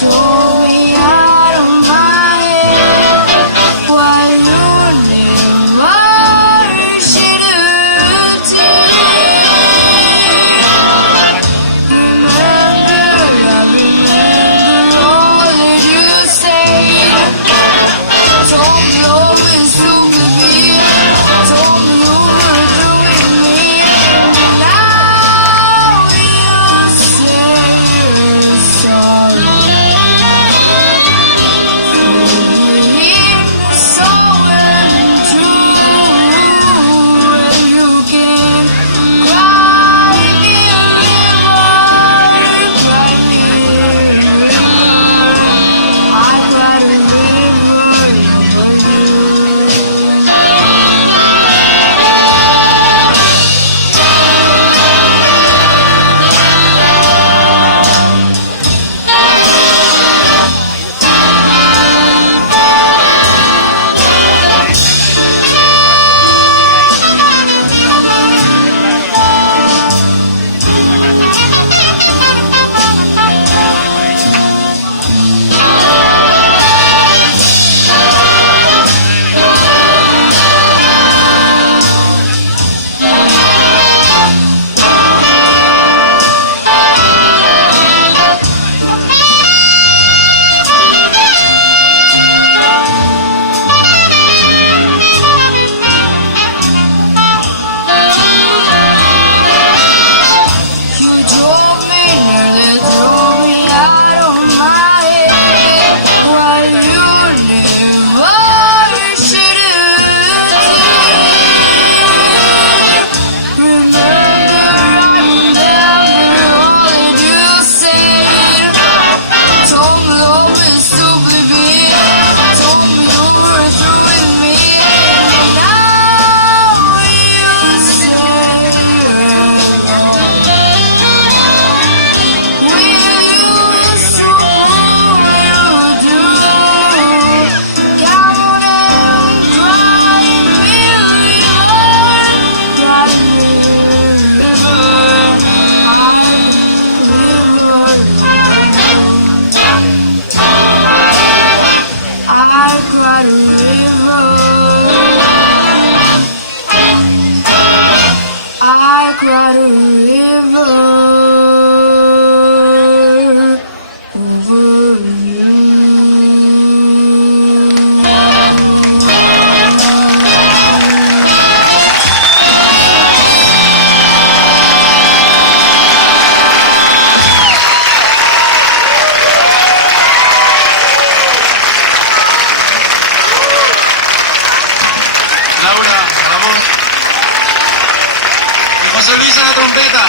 drove me out of my head. Why you never shed a tear? I remember all that you said. Told me love is stupid, told me you were doing me, and now you say you're sorry. It's so untrue, and you can cry me a river, cry me a river. I cried a river over you. You drove me, nearly drove me out of my head. Why you never shed a tear? Remember all that you said. Told me love is stupid, told me you were through with me, and now you say I cried a river. I cried a river over you. Laura, a la voz. Y José Luis a la trompeta.